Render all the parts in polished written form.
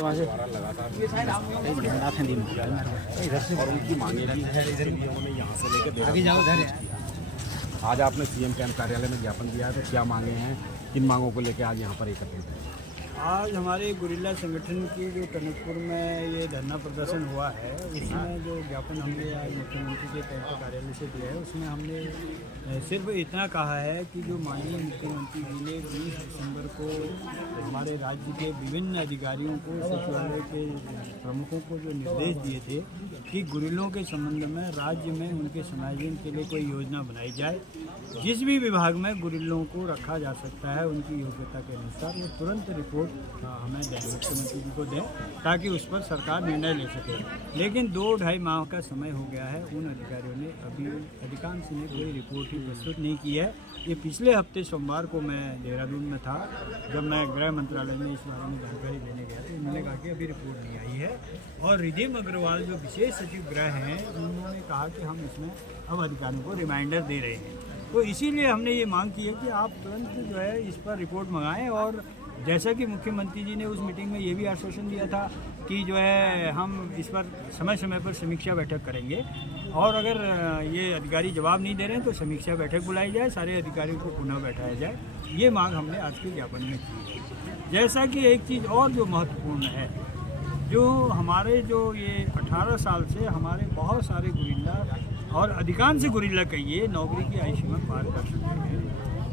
और उनकी मांगे भी है, इसलिए उन्होंने यहाँ से लेकर आगे जाओ। आज आपने सीएम कैंप कार्यालय में ज्ञापन दिया है, तो क्या मांगे हैं, किन मांगों को लेकर आज यहाँ पर एकत्रित हैं? आज हमारे गुरिल्ला संगठन की जो टनकपुर में ये धरना प्रदर्शन हुआ है, उसमें जो ज्ञापन हमने आज मुख्यमंत्री के कैंप कार्यालय से दिया है, उसमें हमने सिर्फ इतना कहा है कि जो माननीय मुख्यमंत्री जी ने 20 दिसंबर को हमारे राज्य के विभिन्न अधिकारियों को, सचिवालय के प्रमुखों को जो निर्देश दिए थे कि गुरिल्लों के संबंध में राज्य में उनके समायोजन के लिए कोई योजना बनाई जाए, जिस भी विभाग में गुरिल्लों को रखा जा सकता है उनकी योग्यता के अनुसार वो तुरंत रिपोर्ट हमें दें, मुख्यमंत्री जी को दें, ताकि उस पर सरकार निर्णय ले सके। लेकिन 2-2.5 माह का समय हो गया है, उन अधिकारियों ने अभी अधिकांश ने कोई रिपोर्ट ही प्रस्तुत नहीं की है। ये पिछले हफ्ते सोमवार को मैं देहरादून में था, जब मैं गृह मंत्रालय में इस बारे में जानकारी देने गया तो उन्होंने कहा कि अभी रिपोर्ट नहीं आई है। और रिधिम अग्रवाल जो विशेष सचिव गृह हैं, उन्होंने कहा कि हम इसमें अब अधिकारियों को रिमाइंडर दे रहे हैं। तो इसीलिए हमने ये मांग की है कि आप तुरंत जो है इस पर रिपोर्ट मंगाएं। और जैसा कि मुख्यमंत्री जी ने उस मीटिंग में ये भी आश्वासन दिया था कि जो है हम इस पर समय समय पर समीक्षा बैठक करेंगे, और अगर ये अधिकारी जवाब नहीं दे रहे हैं तो समीक्षा बैठक बुलाई जाए, सारे अधिकारियों को पुनः बैठाया जाए। ये मांग हमने आज के ज्ञापन में की है। जैसा कि एक चीज़ और जो महत्वपूर्ण है, जो हमारे जो ये 18 साल से हमारे बहुत सारे गुरिल्ला और अधिकांश गुरिल्ला कहिए नौकरी की आयु सीमा पार कर चुके हैं।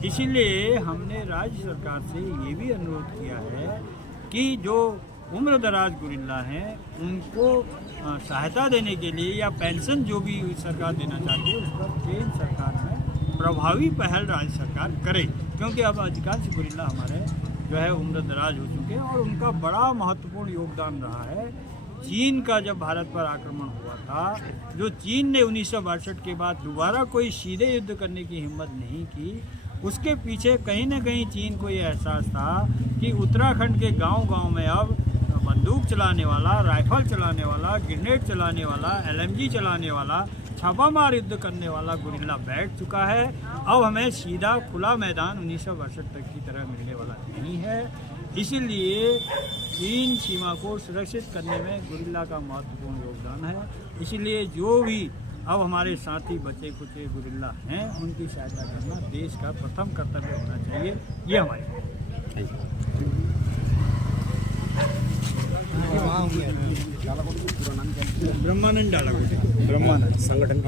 इसीलिए हमने राज्य सरकार से ये भी अनुरोध किया है कि जो उम्र दराज गुरिल्ला हैं उनको सहायता देने के लिए या पेंशन जो भी सरकार देना चाहती है उस पर केंद्र सरकार में प्रभावी पहल राज्य सरकार करे, क्योंकि अब अधिकांश गुरिल्ला हमारे जो है उम्र दराज हो चुके हैं और उनका बड़ा महत्वपूर्ण योगदान रहा है। चीन का जब भारत पर आक्रमण हुआ था, जो चीन ने 1962 के बाद दोबारा कोई सीधे युद्ध करने की हिम्मत नहीं की, उसके पीछे कहीं न कहीं चीन को ये एहसास था कि उत्तराखंड के गांव-गांव में अब बंदूक चलाने वाला, राइफल चलाने वाला, ग्रेनेड चलाने वाला, LMG चलाने वाला, छापामार युद्ध करने वाला गुरिल्ला बैठ चुका है। अब हमें सीधा खुला मैदान 1962 तक की तरह मिलने वाला नहीं है। इसीलिए चीन सीमा को सुरक्षित करने में गुरिल्ला का महत्वपूर्ण योगदान है। इसीलिए जो भी अब हमारे साथी बचे कुचे गुरिल्ला हैं उनकी सहायता करना देश का प्रथम कर्तव्य होना चाहिए। ये हमारी ब्रह्मानंद डालाकोटे संगठन